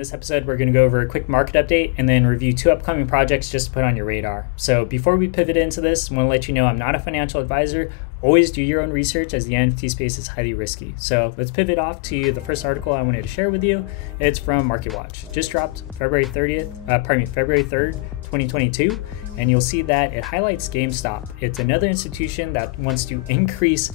this episode, we're going to go over a quick market update and then review 2 upcoming projects just to put on your radar. So before we pivot into this, I want to let you know I'm not a financial advisor. Always do your own research, as the NFT space is highly risky. So let's pivot off to the first article I wanted to share with you. It's from MarketWatch. Just dropped February 3rd, 2022. And you'll see that it highlights GameStop. It's another institution that wants to increase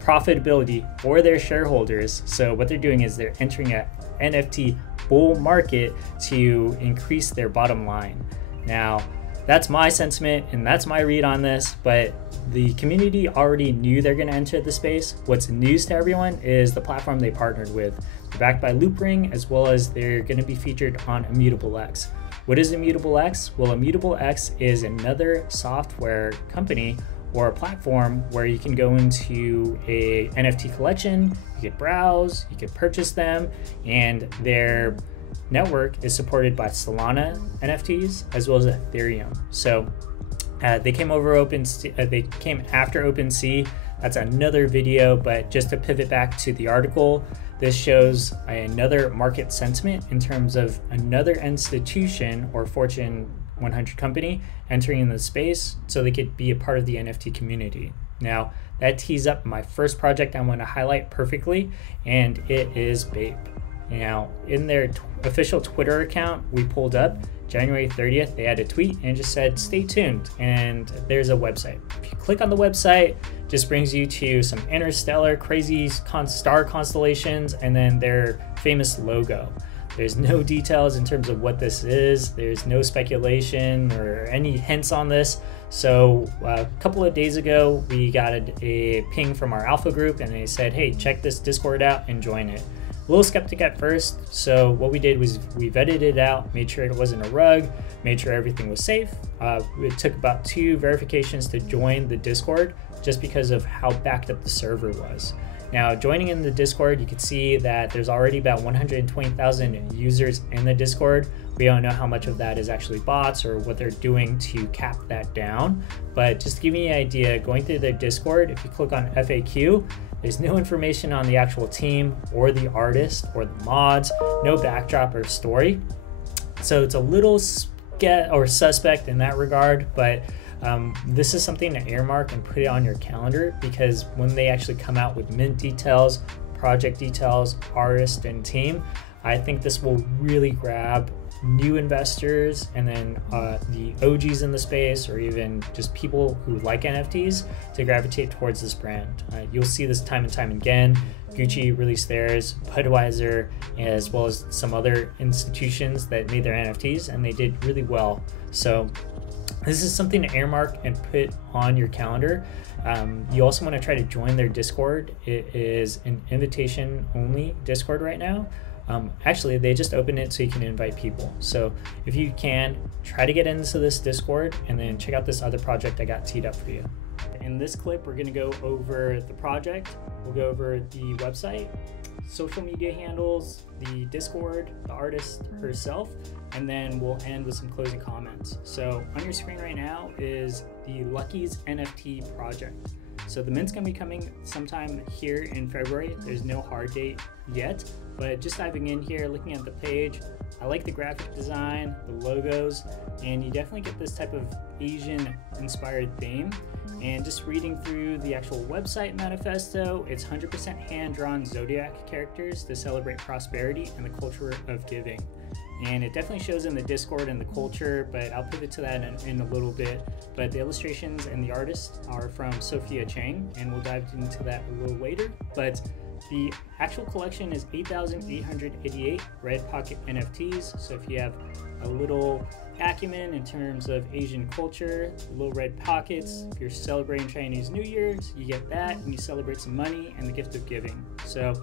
profitability for their shareholders. So what they're doing is they're entering an NFT bull market to increase their bottom line. Now, that's my sentiment and that's my read on this, but the community already knew they're going to enter the space. What's news to everyone is the platform they partnered with. They're backed by Loopring, as well as they're going to be featured on Immutable X. What is Immutable X? Well, Immutable X is another software company or a platform where you can go into a NFT collection, you could browse, you could purchase them, and their network is supported by Solana NFTs as well as Ethereum. So they came after OpenSea. That's another video, but just to pivot back to the article, this shows another market sentiment in terms of another institution or Fortune 100 company entering in the space so they could be a part of the NFT community. Now, that tees up my first project I want to highlight perfectly, and it is Bape. Now, in their official Twitter account, we pulled up January 30th, they had a tweet and just said, stay tuned, and there's a website. If you click on the website, just brings you to some interstellar crazy star constellations and then their famous logo. There's no details in terms of what this is. There's no speculation or any hints on this. So a couple of days ago, we got a ping from our alpha group and they said, hey, check this Discord out and join it. A little skeptic at first, so what we did was we vetted it out, made sure it wasn't a rug, made sure everything was safe. It took about 2 verifications to join the Discord just because of how backed up the server was. Now, joining in the Discord, you can see that there's already about 120,000 users in the Discord. We don't know how much of that is actually bots or what they're doing to cap that down. But just to give you an idea, going through their Discord, if you click on FAQ, there's no information on the actual team or the artist or the mods, no backdrop or story. So it's a little suspect in that regard, but this is something to earmark and put it on your calendar, because when they actually come out with mint details, project details, artist and team, I think this will really grab new investors and then the OGs in the space, or even just people who like NFTs, to gravitate towards this brand. You'll see this time and time again. Gucci released theirs, Budweiser, as well as some other institutions that made their NFTs, and they did really well. So this is something to earmark and put on your calendar. You also want to try to join their Discord. It is an invitation only Discord right now. Actually, they just opened it so you can invite people. So if you can, try to get into this Discord and then check out this other project I got teed up for you. In this clip, we're going to go over the project. We'll go over the website, social media handles, the Discord, the artist herself, and then we'll end with some closing comments. So on your screen right now is the Nft Project. So the mint's gonna be coming sometime here in February. There's no hard date yet, but just diving in here, looking at the page, I like the graphic design, the logos, and you definitely get this type of Asian inspired theme. And just reading through the actual website manifesto, it's 100% hand-drawn zodiac characters to celebrate prosperity and the culture of giving. And it definitely shows in the Discord and the culture, but I'll pivot to that in a little bit. But the illustrations and the artists are from Sophia Chang, and we'll dive into that a little later. But the actual collection is 8,888 red pocket NFTs. So if you have a little acumen in terms of Asian culture, little red pockets, if you're celebrating Chinese New Year's, you get that, and you celebrate some money and the gift of giving. So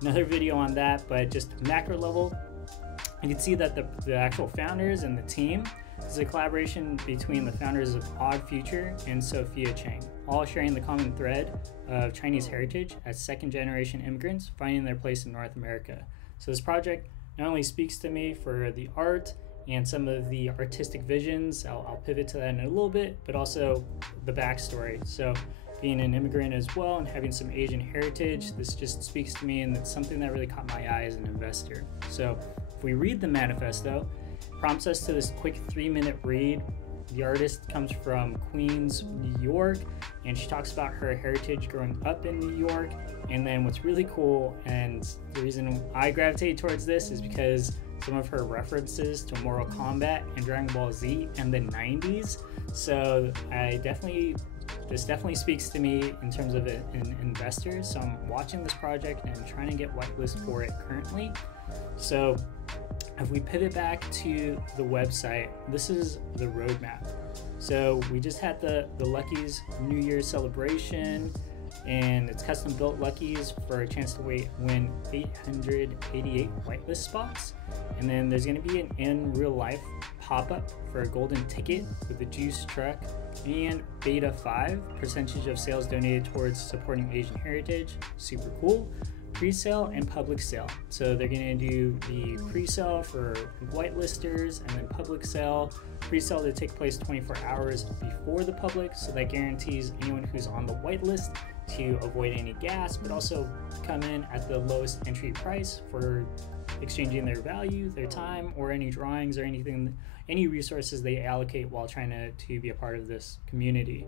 another video on that, but just macro level, you can see that the actual founders and the team is a collaboration between the founders of Odd Future and Sophia Chang, all sharing the common thread of Chinese heritage as second-generation immigrants finding their place in North America. So this project not only speaks to me for the art and some of the artistic visions, I'll pivot to that in a little bit, but also the backstory. So being an immigrant as well and having some Asian heritage, this just speaks to me, and it's something that really caught my eye as an investor. So if we read the manifesto, it prompts us to this quick 3-minute read. The artist comes from Queens, New York, and she talks about her heritage growing up in New York. And then what's really cool, and the reason I gravitate towards this, is because some of her references to Mortal Kombat and Dragon Ball Z and the 90s. So this definitely speaks to me in terms of an investor. So I'm watching this project and I'm trying to get whitelist for it currently. So if we pivot back to the website, this is the roadmap. So we just had the Luckies New Year's celebration, and it's custom built Luckies for a chance to win 888 whitelist spots. And then there's going to be an in real life pop-up for a golden ticket with a juice truck and beta 5 percentage of sales donated towards supporting Asian heritage. Super cool. Pre-sale and public sale. So they're going to do the pre-sale for whitelisters and then public sale. Pre-sale to take place 24 hours before the public, so that guarantees anyone who's on the whitelist to avoid any gas, but also come in at the lowest entry price for exchanging their value, their time, or any drawings or anything, any resources they allocate while trying to be a part of this community.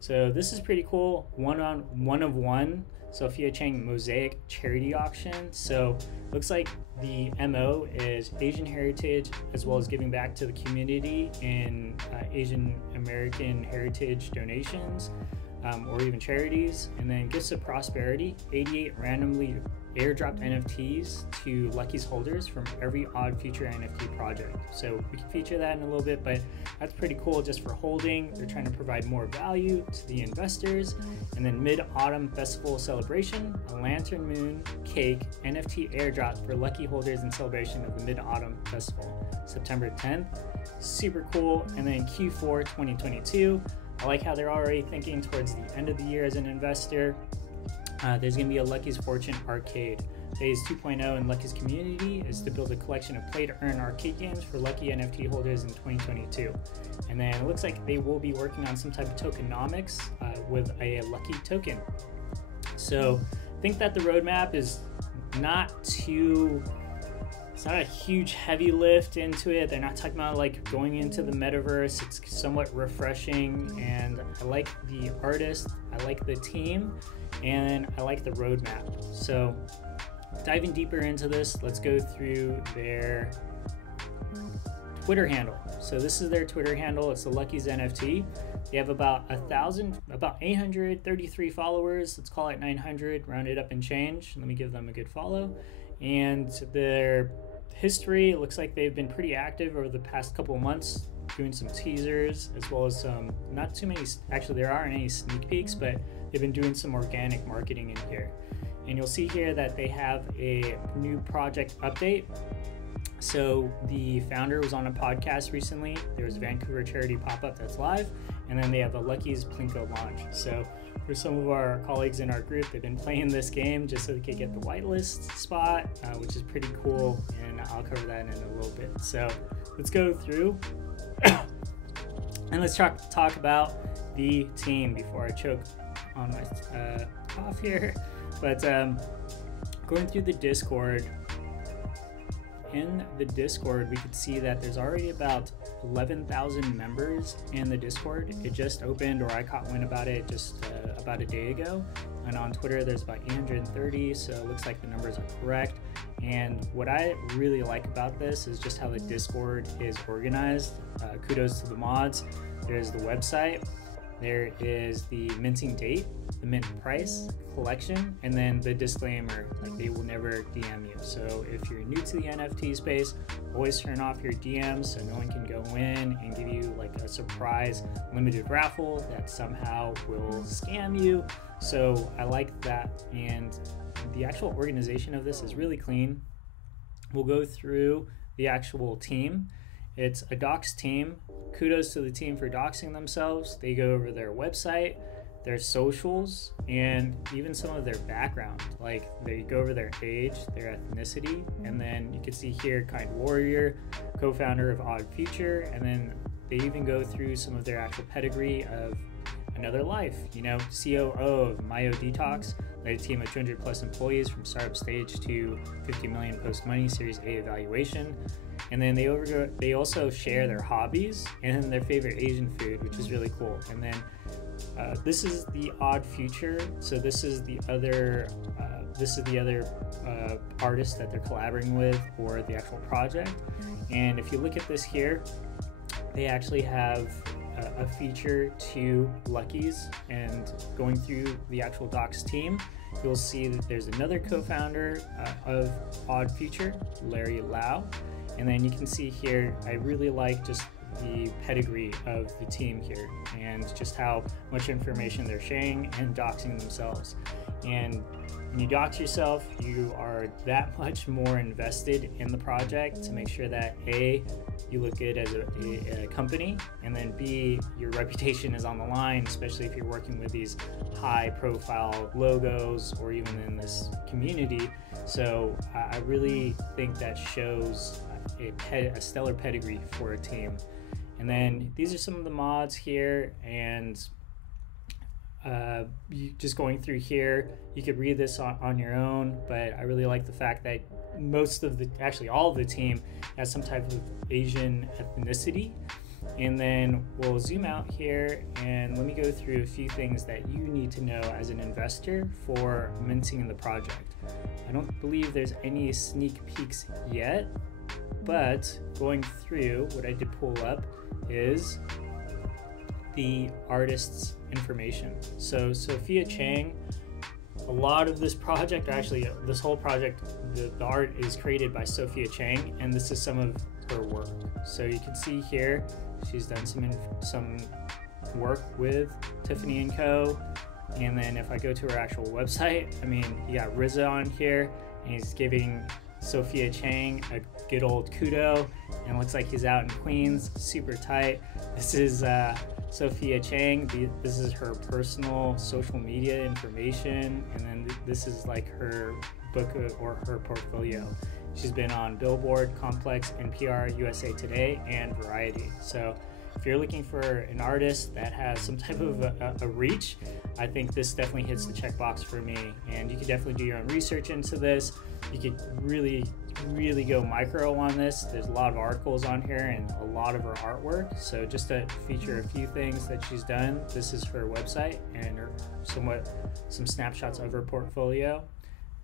So this is pretty cool. One of one Sophia Chang Mosaic charity auction. So looks like the MO is Asian heritage as well as giving back to the community in Asian American heritage donations or even charities. And then Gifts of Prosperity, 88 randomly airdropped NFTs to Luckies holders from every odd future NFT project. So we can feature that in a little bit, but that's pretty cool just for holding. They're trying to provide more value to the investors. And then Mid-Autumn Festival Celebration, a lantern moon cake NFT airdrop for lucky holders in celebration of the Mid-Autumn Festival, September 10th. Super cool. And then Q4 2022. I like how they're already thinking towards the end of the year as an investor. There's going to be a Lucky's Fortune arcade. Phase 2.0 in Lucky's community is to build a collection of play-to-earn arcade games for lucky NFT holders in 2022. And then it looks like they will be working on some type of tokenomics with a lucky token. So I think that the roadmap is it's not a huge heavy lift into it. They're not talking about like going into the metaverse. It's somewhat refreshing, and I like the artist, I like the team, and I like the roadmap. So diving deeper into this, let's go through their Twitter handle. So this is their Twitter handle. It's the Luckies NFT. They have about 833 followers. Let's call it 900, round it up and change. Let me give them a good follow. And their history, it looks like they've been pretty active over the past couple of months, doing some teasers as well as some, not too many, actually there aren't any sneak peeks, but they've been doing some organic marketing in here. And you'll see here that they have a new project update. So the founder was on a podcast recently. There was a Vancouver charity pop-up that's live, and then they have a Lucky's Plinko launch. So for some of our colleagues in our group, they've been playing this game just so they could get the whitelist spot, which is pretty cool, and I'll cover that in a little bit. So let's go through and let's talk about the team before I choke on my cough here. But going through the Discord, in the Discord, we could see that there's already about 11,000 members in the Discord. It just opened, or I caught wind about it just about a day ago. And on Twitter, there's about 830, so it looks like the numbers are correct. And what I really like about this is just how the Discord is organized. Kudos to the mods. There's the website. There is the minting date, the mint price, collection, and then the disclaimer, like they will never DM you. So if you're new to the NFT space, always turn off your DMs so no one can go in and give you like a surprise limited raffle that somehow will scam you. So I like that, and the actual organization of this is really clean. We'll go through the actual team. It's a docs team. Kudos to the team for doxing themselves. They go over their website, their socials, and even some of their background. Like they go over their age, their ethnicity, and then you can see here Kind Warrior, co-founder of Odd Future, and then they even go through some of their actual pedigree of another life. You know, COO of Myo Detox, led a team of 200 plus employees from startup stage to 50 million post money Series A evaluation. And then they also share their hobbies and their favorite Asian food, which is really cool. And then this is the odd future. So this is the other artist that they're collaborating with for the actual project. And if you look at this here, they actually have a feature to Luckies, and going through the actual docs team, you'll see that there's another co-founder of Odd Future, Larry Lau. And then you can see here, I really like just the pedigree of the team here and just how much information they're sharing and doxing themselves. And when you dox yourself, you are that much more invested in the project to make sure that A, you look good as a company, and then B, your reputation is on the line, especially if you're working with these high profile logos or even in this community. So I really think that shows a stellar pedigree for a team. And then these are some of the mods here, and you just going through here, you could read this on your own, but I really like the fact that actually all of the team has some type of Asian ethnicity. And then we'll zoom out here and let me go through a few things that you need to know as an investor for minting in the project. I don't believe there's any sneak peeks yet, but going through, what I did pull up is the artist's information. So Sophia Chang, a lot of this project, or actually this whole project, the art is created by Sophia Chang, and this is some of her work. So you can see here, she's done some work with Tiffany & Co. And then if I go to her actual website, I mean, you got RZA on here, and he's giving Sophia Chang a good old kudo, and it looks like he's out in Queens, super tight. This is Sophia Chang. This is her personal social media information, and then this is like her book or her portfolio. She's been on Billboard, Complex, NPR, USA Today, and Variety. So if you're looking for an artist that has some type of a reach, I think this definitely hits the checkbox for me. And you could definitely do your own research into this. You could really go micro on this. There's a lot of articles on here and a lot of her artwork. So just to feature a few things that she's done, this is her website and some snapshots of her portfolio.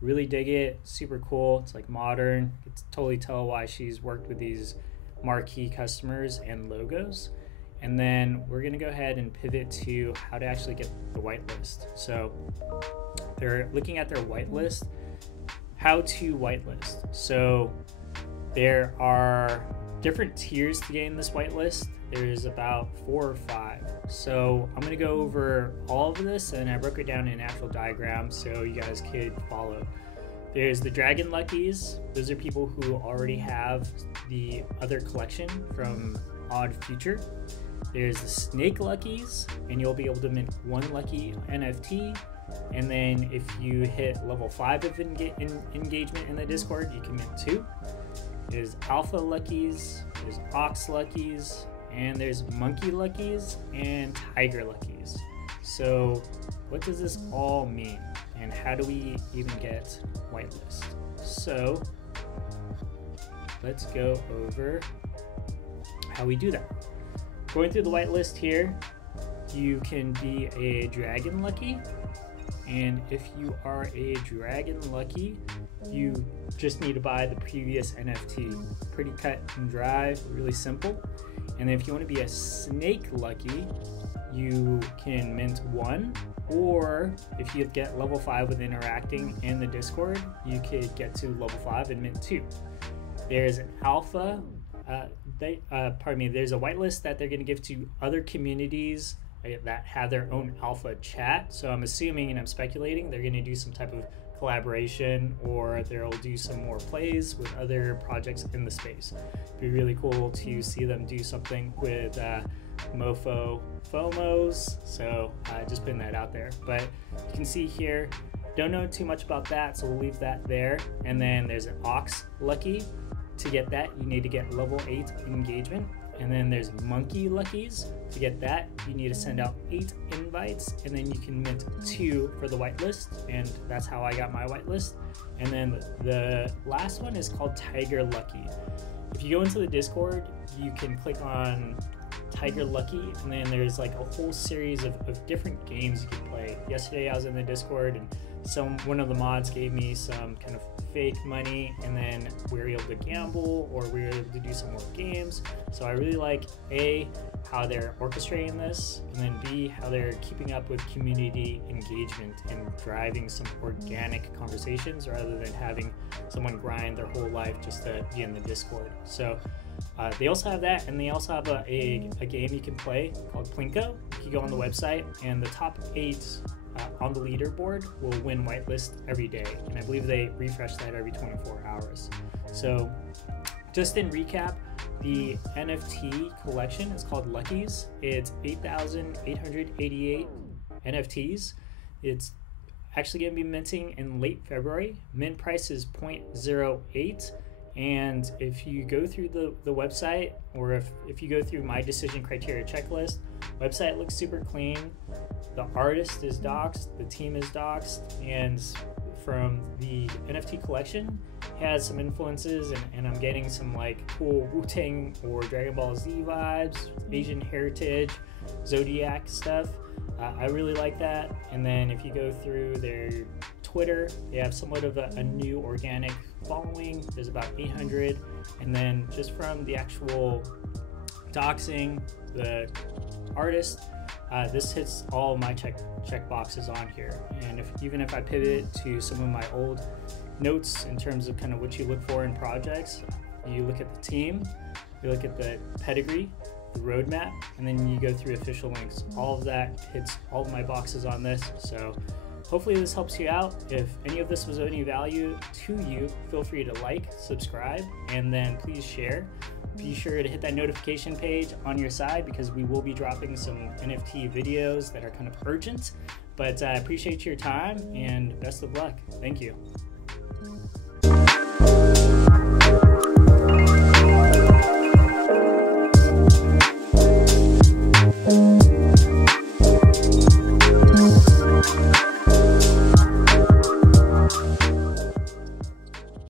Really dig it, super cool. It's like modern. You can totally tell why she's worked with these marquee customers and logos. And then we're gonna go ahead and pivot to how to actually get the whitelist. So they're looking at their whitelist, how to whitelist. So there are different tiers to gain this whitelist. There's about 4 or 5. So I'm gonna go over all of this, and I broke it down in an actual diagram so you guys could follow. There's the Dragon Luckies. Those are people who already have the other collection from Odd Future. There's the Snake Luckies, and you'll be able to mint 1 lucky NFT. And then if you hit level 5 of engagement in the Discord, you can mint 2. There's Alpha Luckies, there's Ox Luckies, and there's Monkey Luckies and Tiger Luckies. So what does this all mean? And how do we even get whitelist? So let's go over how we do that. Going through the whitelist here, you can be a Dragon Lucky. And if you are a Dragon Lucky, you just need to buy the previous NFT. Pretty cut and dry, really simple. And then if you want to be a Snake Lucky, you can mint 1, or if you get level 5 with interacting in the Discord, you could get to level 5 and mint 2. There's an alpha, there's a whitelist that they're going to give to other communities that have their own alpha chat. So I'm assuming, and I'm speculating, they're going to do some type of collaboration, or they'll do some more plays with other projects in the space. It'd be really cool to see them do something with Mofo FOMOs. So just putting that out there. But you can see here, don't know too much about that, so we'll leave that there. And then there's an Ox Lucky. To get that, you need to get level 8 engagement. and then there's Monkey Luckies. To get that, you need to send out 8 invites, and then you can mint 2 for the whitelist, and that's how I got my whitelist. And then the last one is called Tiger Lucky. If you go into the Discord, you can click on Tiger Lucky, and then there's like a whole series of different games you can play. Yesterday I was in the Discord, and one of the mods gave me some kind of fake money, and then we were able to gamble, or we were able to do some more games. So I really like A, how they're orchestrating this, and then B, how they're keeping up with community engagement and driving some organic conversations rather than having someone grind their whole life just to be in the Discord. So they also have that, and they also have a game you can play called Plinko. You go on the website, and the top 8 on the leaderboard will win whitelist every day, and I believe they refresh that every 24 hours. So just in recap, the NFT collection is called Luckies. It's 8,888 NFTs. It's actually going to be minting in late February. Mint price is 0.08. And if you go through the website, or if you go through my decision criteria checklist, website looks super clean. The artist is doxed, the team is doxed, and from the NFT collection has some influences, and I'm getting some like cool Wu-Tang or Dragon Ball Z vibes, Asian heritage, Zodiac stuff. I really like that. And then if you go through their Twitter, they have somewhat of a new organic following. There's about 800. And then just from the actual doxing, the artist, this hits all my check boxes on here. And even if I pivot to some of my old notes in terms of kind of what you look for in projects, you look at the team, you look at the pedigree, the roadmap, and then you go through official links. All of that hits all of my boxes on this. So hopefully this helps you out. If any of this was of any value to you, feel free to like, subscribe, and then please share. Be sure to hit that notification page on your side, because we will be dropping some NFT videos that are kind of urgent. But I appreciate your time, and best of luck. Thank you.